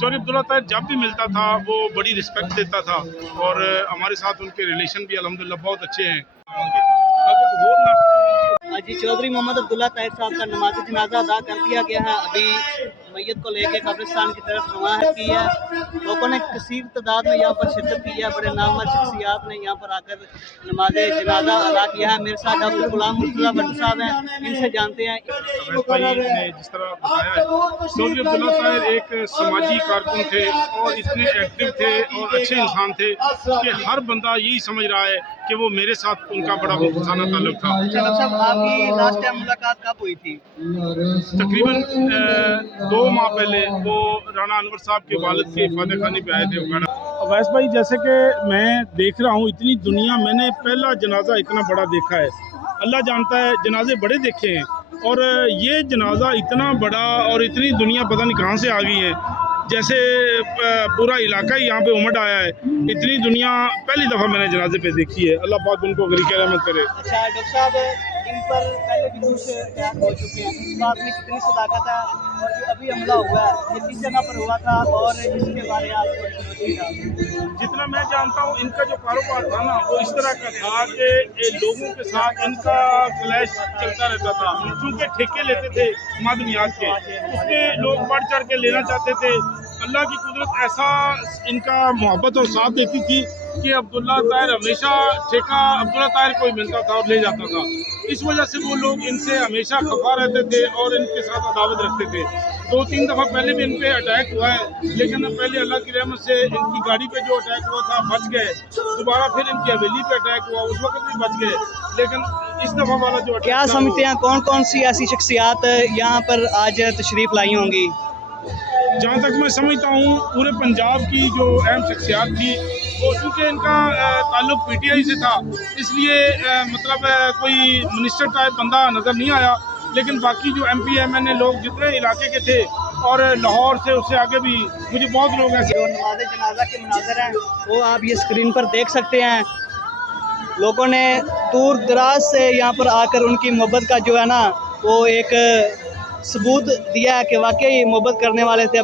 चौधरी अब्दुल्ला ताहिर जब भी मिलता था वो बड़ी रिस्पेक्ट देता था और हमारे साथ उनके रिलेशन भी अल्हम्दुलिल्लाह बहुत अच्छे हैं। जी चौधरी मोहम्मद अब्दुल्ला ताहिर साहब का नमाज जनाजा अदा कर दिया गया है। अभी मैयत को लेकर कब्रिस्तान की तरफ रवाना की है। लोगों ने कसीर तादाद में यहाँ पर शिरकत की है। बड़े नामवर शख्सियात ने यहाँ पर आकर नमाज जनाजा अदा किया है। मेरे साथ डॉक्टर गुलाम मुर्तज़ा भट्ट साहब हैं, इनसे जानते हैं। भाई ने जिस तरह बताया है, चौधरी अब्दुल्ला ताहिर एक समाजी कारकुन थे और इतने एक्टिव थे और अच्छे इंसान थे कि हर बंदा यही समझ रहा है कि वो मेरे साथ उनका बड़ा वफादाराना ताल्लुक था। डॉक्टर साहब आपकी लास्ट टाइम मुलाकात कब हुई थी? तकरीबन 2 माह पहले वो राणा अनवर साहब के वालिद के इफादे खाने पे आए थे उगाड़ा। वैस भाई जैसे कि मैं देख रहा हूँ इतनी दुनिया, मैंने पहला जनाजा इतना बड़ा देखा है। अल्लाह जानता है जनाजे बड़े देखे हैं और ये जनाजा इतना बड़ा और इतनी दुनिया पता नहीं कहाँ से आ गई है, जैसे पूरा इलाका ही यहाँ पे उमड़ आया है। इतनी दुनिया पहली दफ़ा मैंने जनाजे पे देखी है। अल्लाह पाक उनको गरीक रहमत करे। अच्छा डॉक्टर साहब, इन पर पहले भी कुछ बयान हो चुके हैं, इस बात में कितनी सदाकत है और जो अभी हमला हुआ है ये किस जगह पर हुआ था और इसके बारे में आप जितना मैं जानता हूँ इनका जो कारोबार था ना वो इस तरह का था कि लोगों के साथ इनका क्लैश चलता रहता था, क्योंकि ठेके लेते थे मादनियात के, उसमें लोग बढ़ चढ़ के लेना चाहते थे। अल्लाह की कुदरत ऐसा इनका मोहब्बत और साथ देती थी कि अब्दुल्ला ताहिर हमेशा ठेका अब्दुल्ला ताहिर को ही मिलता था और ले जाता था। इस वजह से वो लोग इनसे हमेशा खफा रहते थे और इनके साथ अदावत रखते थे। 2-3 दफ़ा पहले भी इन पे अटैक हुआ है, लेकिन पहले अल्लाह की रहमत से इनकी गाड़ी पे जो अटैक हुआ था बच गए। दोबारा फिर इनकी हवेली पे अटैक हुआ, उस वक्त भी बच गए। लेकिन इस दफ़ा वाला जो क्या समझते हैं कौन कौन सी ऐसी शख्सियात यहाँ पर आज तशरीफ़ लाई होंगी? जहाँ तक मैं समझता हूँ पूरे पंजाब की जो अहम शख्सियात थी वो, चूँकि इनका ताल्लुक PTI से था इसलिए मतलब कोई मिनिस्टर टाइप बंदा नज़र नहीं आया, लेकिन बाकी जो MP MNA लोग जितने इलाके के थे और लाहौर से उससे आगे भी मुझे बहुत लोग ऐसे। जो नमाज जनाजा के मनाज़र हैं वो आप ये स्क्रीन पर देख सकते हैं। लोगों ने दूर दराज से यहाँ पर आकर उनकी मोहब्बत का जो है ना वो एक सबूत दिया है कि वाकई मोहब्बत करने वाले थे।